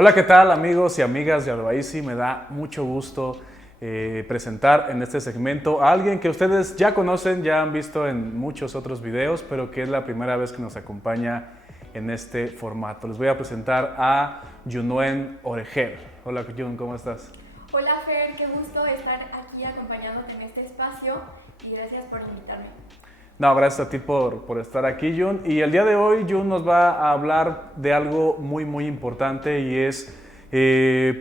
Hola, ¿qué tal amigos y amigas de Albaicín? Me da mucho gusto presentar en este segmento a alguien que ustedes ya conocen, ya han visto en muchos otros videos, pero que es la primera vez que nos acompaña en este formato. Les voy a presentar a Yunuen Oregel. Hola Yun, ¿cómo estás? Hola Fer, qué gusto estar aquí acompañándote en este espacio y gracias por invitarme. No, gracias a ti por estar aquí, Jun. Y el día de hoy, Jun nos va a hablar de algo muy importante y es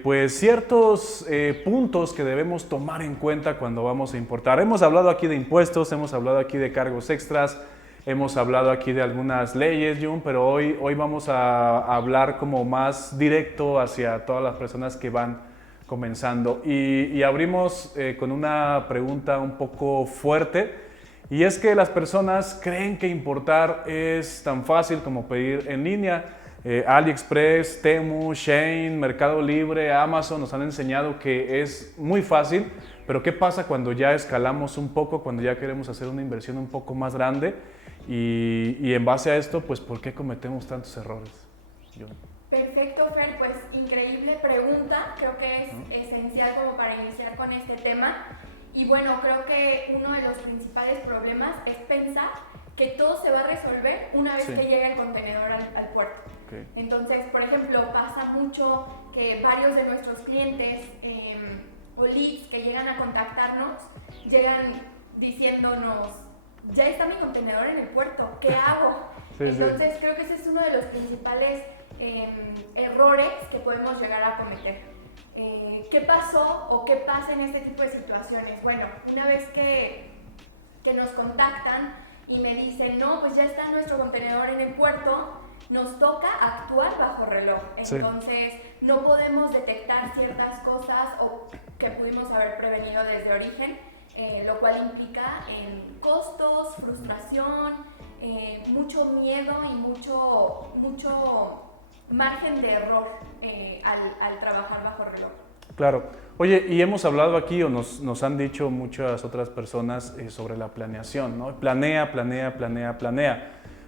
pues ciertos puntos que debemos tomar en cuenta cuando vamos a importar. Hemos hablado aquí de impuestos, hemos hablado aquí de cargos extras, hemos hablado aquí de algunas leyes, Jun, pero hoy vamos a hablar como más directo hacia todas las personas que van comenzando. Y abrimos con una pregunta un poco fuerte. Y es que las personas creen que importar es tan fácil como pedir en línea. AliExpress, Temu, Shein, Mercado Libre, Amazon nos han enseñado que es muy fácil, pero ¿qué pasa cuando ya escalamos un poco, cuando ya queremos hacer una inversión un poco más grande? Y en base a esto, pues ¿por qué cometemos tantos errores? Yo. Perfecto Fer, pues increíble pregunta, creo que es esencial como para iniciar con este tema. Y bueno, creo que uno de los principales problemas es pensar que todo se va a resolver una vez que llegue el contenedor al puerto. Okay. Entonces, por ejemplo, pasa mucho que varios de nuestros clientes o leads que llegan a contactarnos, llegan diciéndonos, ya está mi contenedor en el puerto, ¿qué hago? Entonces, creo que ese es uno de los principales errores que podemos llegar a cometer. ¿Qué pasó o qué pasa en este tipo de situaciones? Bueno, una vez que nos contactan y me dicen, no, pues ya está nuestro contenedor en el puerto, nos toca actuar bajo reloj. Entonces, no podemos detectar ciertas cosas o que pudimos haber prevenido desde origen, lo cual implica en costos, frustración, mucho miedo y mucho margen de error al trabajar bajo reloj. Claro. Oye, y hemos hablado aquí o nos han dicho muchas otras personas sobre la planeación, ¿no? Planea.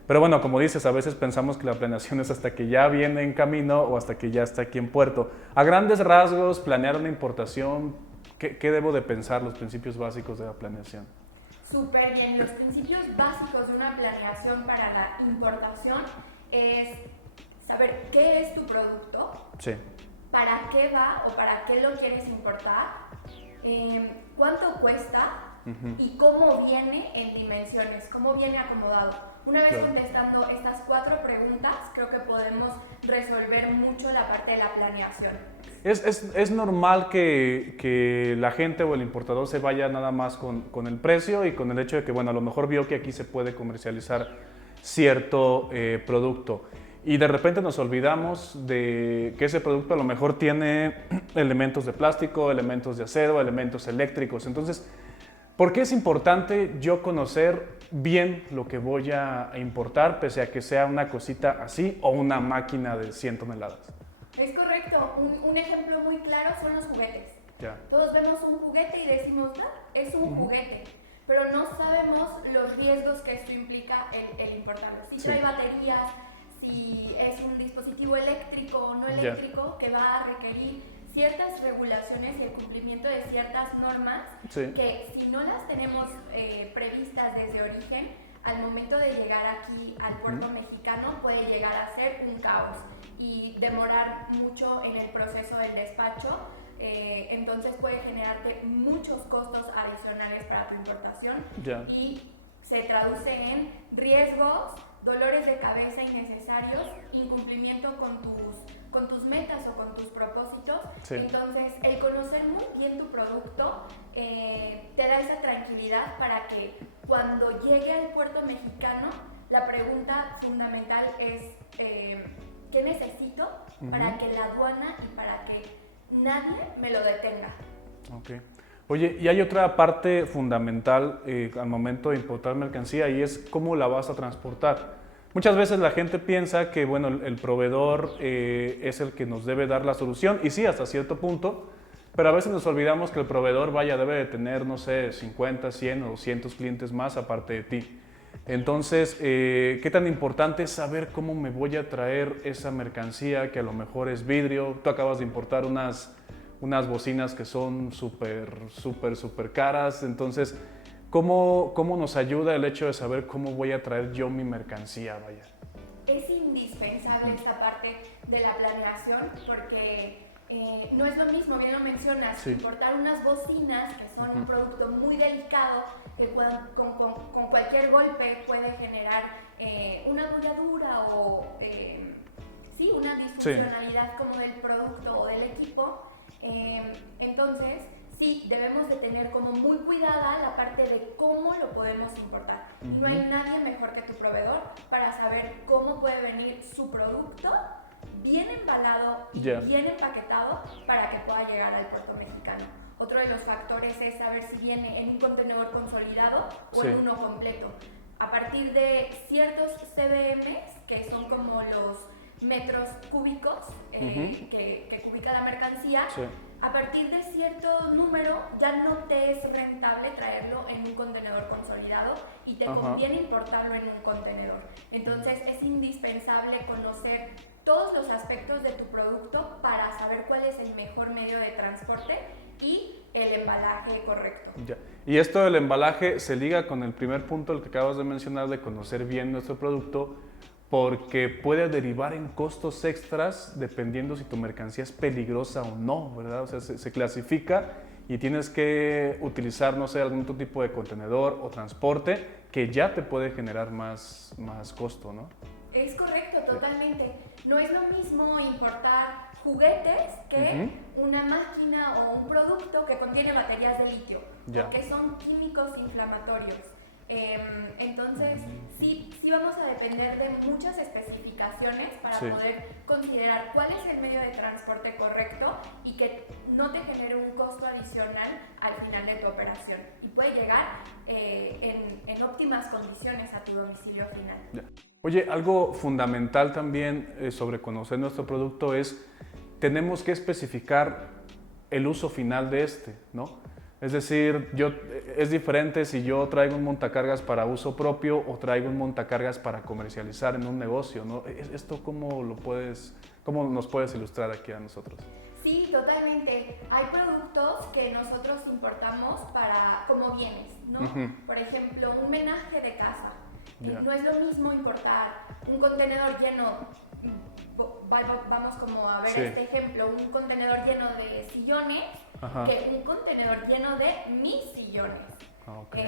Pero bueno, como dices, a veces pensamos que la planeación es hasta que ya viene en camino o hasta que ya está aquí en puerto. A grandes rasgos, planear una importación, ¿qué debo de pensar, los principios básicos de la planeación? Súper bien, los principios básicos de una planeación para la importación es saber qué es tu producto, para qué va o para qué lo quieres importar, cuánto cuesta y cómo viene en dimensiones, cómo viene acomodado. Una vez contestando estas 4 preguntas, creo que podemos resolver mucho la parte de la planeación. Es normal que la gente o el importador se vaya nada más con el precio y con el hecho de que, bueno, a lo mejor vio que aquí se puede comercializar cierto producto. Y de repente nos olvidamos de que ese producto a lo mejor tiene elementos de plástico, elementos de acero, elementos eléctricos. Entonces, ¿por qué es importante yo conocer bien lo que voy a importar, pese a que sea una cosita así o una máquina de 100 toneladas? Es correcto. Un ejemplo muy claro son los juguetes. Todos vemos un juguete y decimos, no, es un juguete. Pero no sabemos los riesgos que esto implica el importarlo. Si trae baterías, si es un dispositivo eléctrico o no eléctrico, que va a requerir ciertas regulaciones y el cumplimiento de ciertas normas que si no las tenemos previstas desde origen, al momento de llegar aquí al puerto mexicano puede llegar a ser un caos y demorar mucho en el proceso del despacho. Entonces puede generarte muchos costos adicionales para tu importación y se traduce en riesgos, dolores de cabeza innecesarios, incumplimiento con tus metas o con tus propósitos. Entonces, el conocer muy bien tu producto te da esa tranquilidad para que cuando llegue al puerto mexicano, la pregunta fundamental es ¿qué necesito para que la aduana y para que nadie me lo detenga? Oye, y hay otra parte fundamental al momento de importar mercancía y es cómo la vas a transportar. Muchas veces la gente piensa que bueno, el proveedor es el que nos debe dar la solución y sí, hasta cierto punto, pero a veces nos olvidamos que el proveedor debe de tener, no sé, 50, 100 o 200 clientes más aparte de ti. Entonces, ¿qué tan importante es saber cómo me voy a traer esa mercancía que a lo mejor es vidrio? Tú acabas de importar unas bocinas que son súper caras. Entonces, ¿cómo nos ayuda el hecho de saber cómo voy a traer yo mi mercancía? Vaya. Es indispensable esta parte de la planeación porque no es lo mismo, bien lo mencionas, sí. Importar unas bocinas que son un producto muy delicado que con cualquier golpe puede generar una bolladura o sí, una disfuncionalidad como del producto o del equipo. Entonces, sí, debemos de tener como muy cuidada la parte de cómo lo podemos importar. Y no hay nadie mejor que tu proveedor para saber cómo puede venir su producto bien embalado y bien empaquetado para que pueda llegar al puerto mexicano. Otro de los factores es saber si viene en un contenedor consolidado o en uno completo. A partir de ciertos CBMs, que son como los metros cúbicos que cubica la mercancía, a partir de cierto número ya no te es rentable traerlo en un contenedor consolidado y te conviene importarlo en un contenedor. Entonces es indispensable conocer todos los aspectos de tu producto para saber cuál es el mejor medio de transporte y el embalaje correcto. Ya. Y esto del embalaje se liga con el primer punto, el que acabas de mencionar, de conocer bien nuestro producto, porque puede derivar en costos extras dependiendo si tu mercancía es peligrosa o no, ¿verdad? O sea, se clasifica y tienes que utilizar, no sé, algún otro tipo de contenedor o transporte que ya te puede generar más costo, ¿no? Es correcto, totalmente. No es lo mismo importar juguetes que una máquina o un producto que contiene baterías de litio o que son químicos inflamatorios. Entonces, sí vamos a depender de muchas especificaciones para poder considerar cuál es el medio de transporte correcto y que no te genere un costo adicional al final de tu operación y puede llegar en óptimas condiciones a tu domicilio final. Oye, algo fundamental también sobre conocer nuestro producto es, tenemos que especificar el uso final de este, ¿no? Es decir, es diferente si yo traigo un montacargas para uso propio o traigo un montacargas para comercializar en un negocio, ¿no? ¿Esto cómo nos puedes ilustrar aquí a nosotros? Sí, totalmente. Hay productos que nosotros importamos como bienes, ¿no? Por ejemplo, un menaje de casa. No es lo mismo importar un contenedor lleno, vamos como a ver este ejemplo, un contenedor lleno de sillones que un contenedor lleno de mis sillones.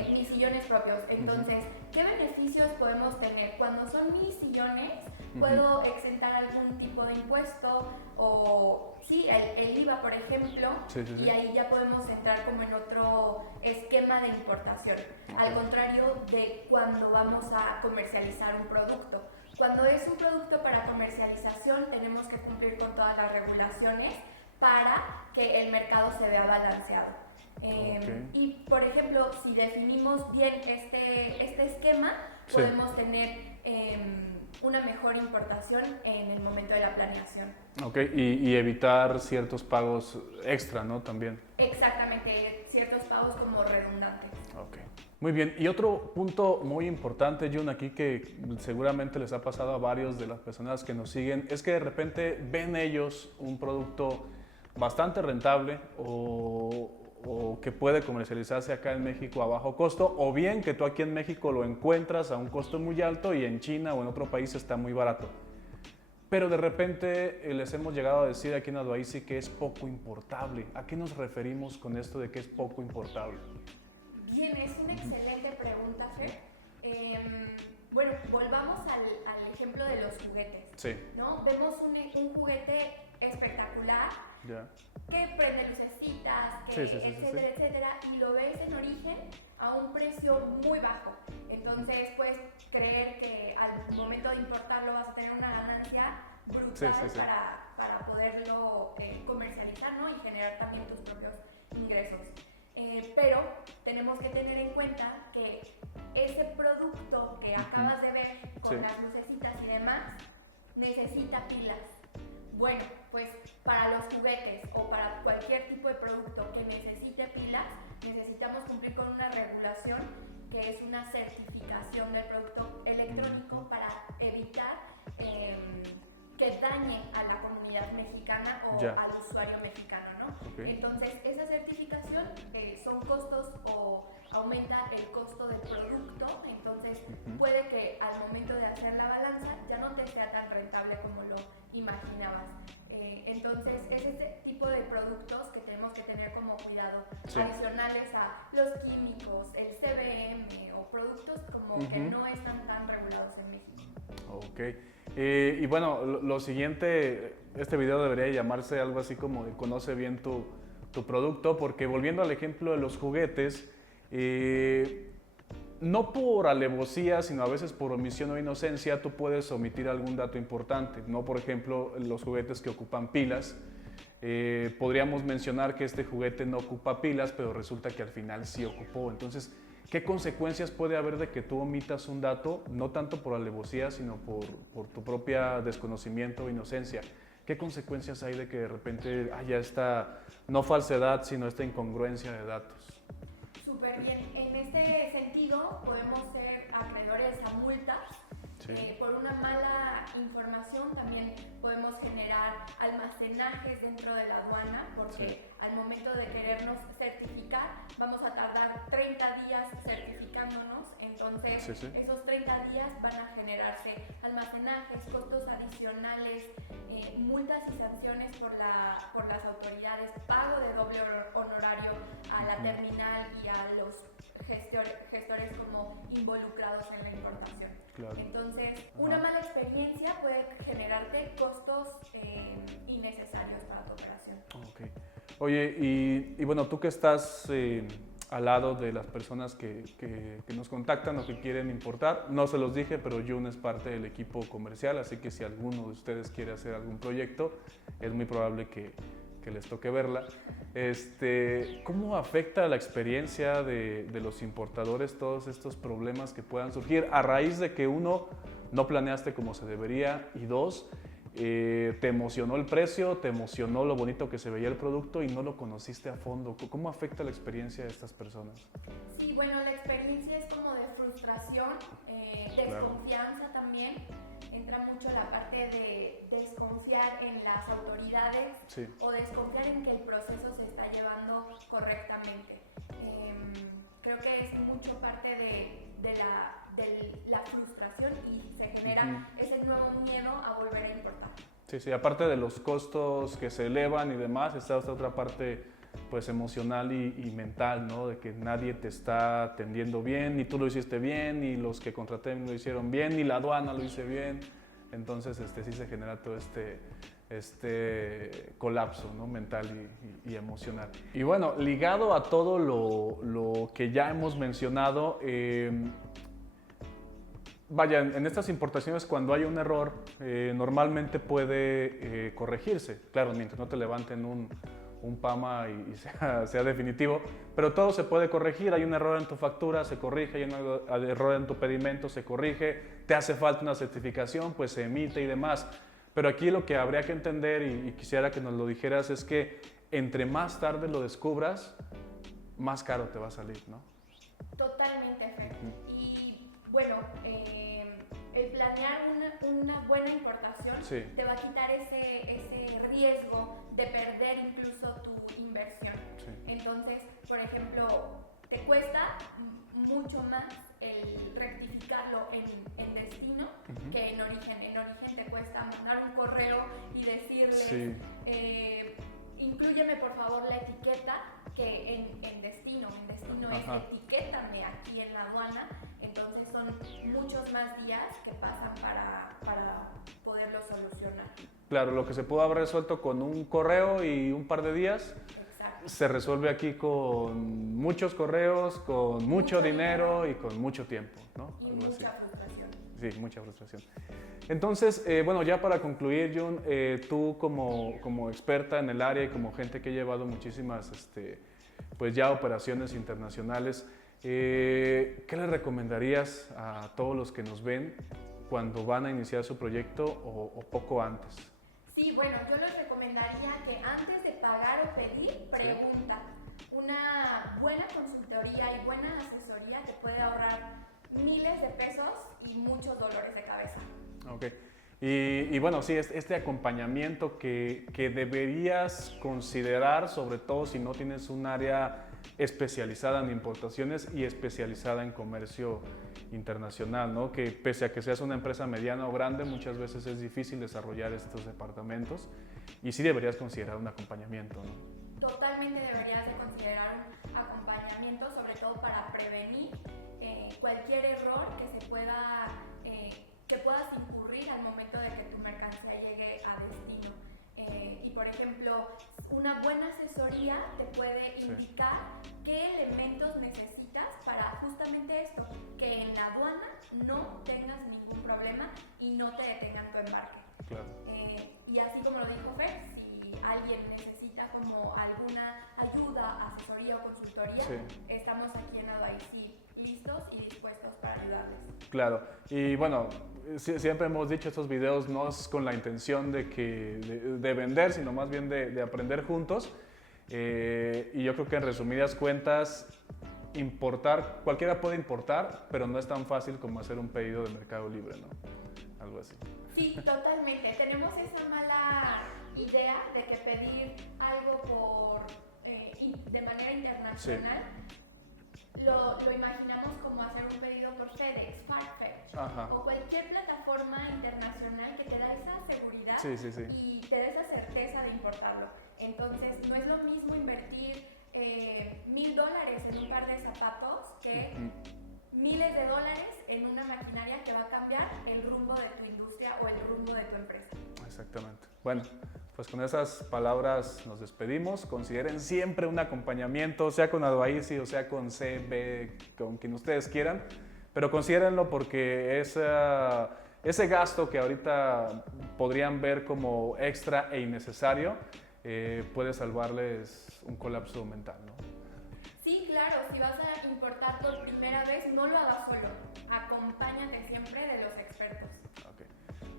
Mis sillones propios. Entonces, ¿qué beneficios podemos tener? Cuando son mis sillones, puedo exentar algún tipo de impuesto o, el IVA, por ejemplo, y ahí ya podemos entrar como en otro esquema de importación. Al contrario de cuando vamos a comercializar un producto. Cuando es un producto para comercialización, tenemos que cumplir con todas las regulaciones para que el mercado se vea balanceado. Y por ejemplo, si definimos bien este esquema, podemos tener una mejor importación en el momento de la planeación. Ok, y evitar ciertos pagos extra, ¿no? También. Exactamente, ciertos pagos como redundantes. Ok, muy bien. Y otro punto muy importante, Jun, aquí que seguramente les ha pasado a varios de las personas que nos siguen, es que de repente ven ellos un producto bastante rentable o que puede comercializarse acá en México a bajo costo, o bien que tú aquí en México lo encuentras a un costo muy alto y en China o en otro país está muy barato. Pero de repente les hemos llegado a decir aquí en Adwaisi que es poco importable. ¿A qué nos referimos con esto de que es poco importable? Bien, es una excelente pregunta, Fer. Bueno, volvamos al ejemplo de los juguetes. ¿No? Vemos un juguete espectacular que prende lucecitas, etcétera, y lo ves en origen a un precio muy bajo. Entonces puedes creer que al momento de importarlo vas a tener una ganancia brutal para poderlo comercializar, ¿no? Y generar también tus propios ingresos. Pero tenemos que tener en cuenta que ese producto que acabas de ver con las lucecitas y demás necesita pilas. Bueno, pues para los juguetes o para cualquier tipo de producto que necesite pilas, necesitamos cumplir con una regulación que es una certificación del producto electrónico para evitar que dañe a la comunidad mexicana o al usuario mexicano, ¿no? Okay. Entonces, esa certificación son costos o aumenta el costo del producto, entonces puede que al momento de hacer la balanza ya no te sea tan rentable como lo imaginabas. Entonces, es este tipo de productos que tenemos que tener como cuidado, adicionales a los químicos, el CBM o productos como que no están tan regulados en México. Ok. Y bueno, lo siguiente, este video debería llamarse algo así como conoce bien tu producto, porque volviendo al ejemplo de los juguetes, no por alevosía, sino a veces por omisión o inocencia, tú puedes omitir algún dato importante, ¿no? Por ejemplo, los juguetes que ocupan pilas. Podríamos mencionar que este juguete no ocupa pilas, pero resulta que al final sí ocupó. Entonces, ¿qué consecuencias puede haber de que tú omitas un dato, no tanto por alevosía, sino por tu propia desconocimiento o inocencia? ¿Qué consecuencias hay de que de repente haya esta, no falsedad, sino esta incongruencia de datos? Súper bien. En este sentido, podemos ser acreedores a multas. Por una mala información también podemos generar almacenajes dentro de la aduana, porque al momento de querernos certificar vamos a tardar 30 días certificándonos, entonces esos 30 días van a generarse almacenajes, costos adicionales, multas y sanciones por las autoridades, pago de doble honorario a la terminal y a los gestores como involucrados en la importación. Claro. Entonces, una mala experiencia puede generarte costos innecesarios para tu operación. Okay. Oye, y bueno, tú que estás al lado de las personas que nos contactan o que quieren importar, no se los dije, pero Jun es parte del equipo comercial, así que si alguno de ustedes quiere hacer algún proyecto, es muy probable que les toque verla. ¿Cómo afecta la experiencia de los importadores todos estos problemas que puedan surgir a raíz de que uno, no planeaste como se debería y dos, te emocionó el precio, te emocionó lo bonito que se veía el producto y no lo conociste a fondo? ¿Cómo afecta la experiencia de estas personas? Sí, bueno, la experiencia es como de frustración, desconfianza también. Entra mucho la parte de desconfiar en las autoridades o desconfiar en que el proceso se está llevando correctamente. Creo que es mucho parte de la frustración y se genera ese nuevo miedo a volver a importar. Sí, aparte de los costos que se elevan y demás, está esta otra parte pues emocional y mental, ¿no? De que nadie te está atendiendo bien, ni tú lo hiciste bien, ni los que contraté lo hicieron bien, ni la aduana lo hice bien. Entonces sí se genera todo este colapso, ¿no? Mental y emocional. Y bueno, ligado a todo lo que ya hemos mencionado, vaya, en estas importaciones cuando hay un error, normalmente puede corregirse. Claro, mientras no te levanten un PAMA y sea definitivo, pero todo se puede corregir. Hay un error en tu factura, se corrige; hay un error en tu pedimento, se corrige; te hace falta una certificación, pues se emite y demás. Pero aquí lo que habría que entender, y quisiera que nos lo dijeras, es que entre más tarde lo descubras, más caro te va a salir, ¿no? Totalmente, Fer. Y bueno, el planear una buena importación te va a quitar ese riesgo de perder incluso tu inversión. Entonces, por ejemplo, te cuesta mucho más el rectificarlo en destino que en origen. En origen te cuesta mandar un correo y decirle, inclúyeme por favor la etiqueta, que en destino. En destino es etiquétame aquí en la aduana. Entonces son muchos más días que pasan para poderlo solucionar. Claro, lo que se pudo haber resuelto con un correo y un par de días, se resuelve aquí con muchos correos, con mucho dinero y con mucho tiempo, ¿no? Y algo mucha frustración. Sí, mucha frustración. Entonces, bueno, ya para concluir, Jun, tú como experta en el área y como gente que ha llevado muchísimas pues ya operaciones internacionales, ¿qué le recomendarías a todos los que nos ven cuando van a iniciar su proyecto o poco antes? Sí, bueno, yo les recomendaría que antes de pagar o pedir, pregunta. Una buena consultoría y buena asesoría te puede ahorrar miles de pesos y muchos dolores de cabeza. Ok. Y bueno, sí, este acompañamiento que deberías considerar, sobre todo si no tienes un área especializada en importaciones y especializada en comercio internacional, ¿no? Que pese a que seas una empresa mediana o grande, muchas veces es difícil desarrollar estos departamentos y sí deberías considerar un acompañamiento, ¿no? Totalmente deberías de considerar un acompañamiento, sobre todo para prevenir cualquier error que puedas incurrir al momento de que tu mercancía llegue a destino. Y por ejemplo, una buena asesoría te puede indicar qué elementos necesitas para justamente esto, que en la aduana no tengas ningún problema y no te detengan tu embarque. Claro. Y así como lo dijo Fer, si alguien necesita como alguna ayuda, asesoría o consultoría, estamos aquí en Advice listos y dispuestos para ayudarles. Claro, y bueno, siempre hemos dicho estos videos no es con la intención de vender, sino más bien de aprender juntos. Y yo creo que en resumidas cuentas, importar, cualquiera puede importar, pero no es tan fácil como hacer un pedido de Mercado Libre, ¿no? Algo así. Sí, totalmente. Tenemos esa mala idea de que pedir algo de manera internacional lo imaginamos como hacer un pedido por FedEx, Farfetch o cualquier plataforma internacional que te da esa seguridad y te da esa certeza de importarlo. Entonces, no es lo mismo invertir $1,000 en un par de zapatos que miles de dólares en una maquinaria que va a cambiar el rumbo de tu industria o el rumbo de tu empresa. Exactamente. Bueno, pues con esas palabras nos despedimos. Consideren siempre un acompañamiento, sea con Advice o sea con CB, con quien ustedes quieran, pero considérenlo porque ese gasto que ahorita podrían ver como extra e innecesario puede salvarles un colapso mental, ¿no? Sí, claro, si vas a importar por primera vez, no lo hagas solo. Acompáñate siempre de los expertos. Okay.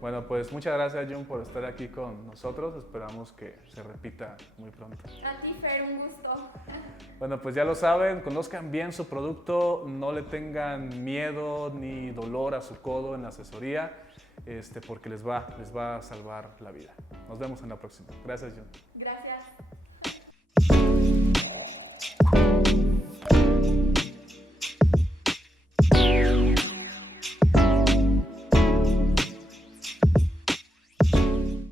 Bueno, pues muchas gracias, Jun, por estar aquí con nosotros. Esperamos que se repita muy pronto. A ti, Fer, un gusto. Bueno, pues ya lo saben, conozcan bien su producto, no le tengan miedo ni dolor a su codo en la asesoría, porque les va a salvar la vida. Nos vemos en la próxima. Gracias, Jun. Gracias.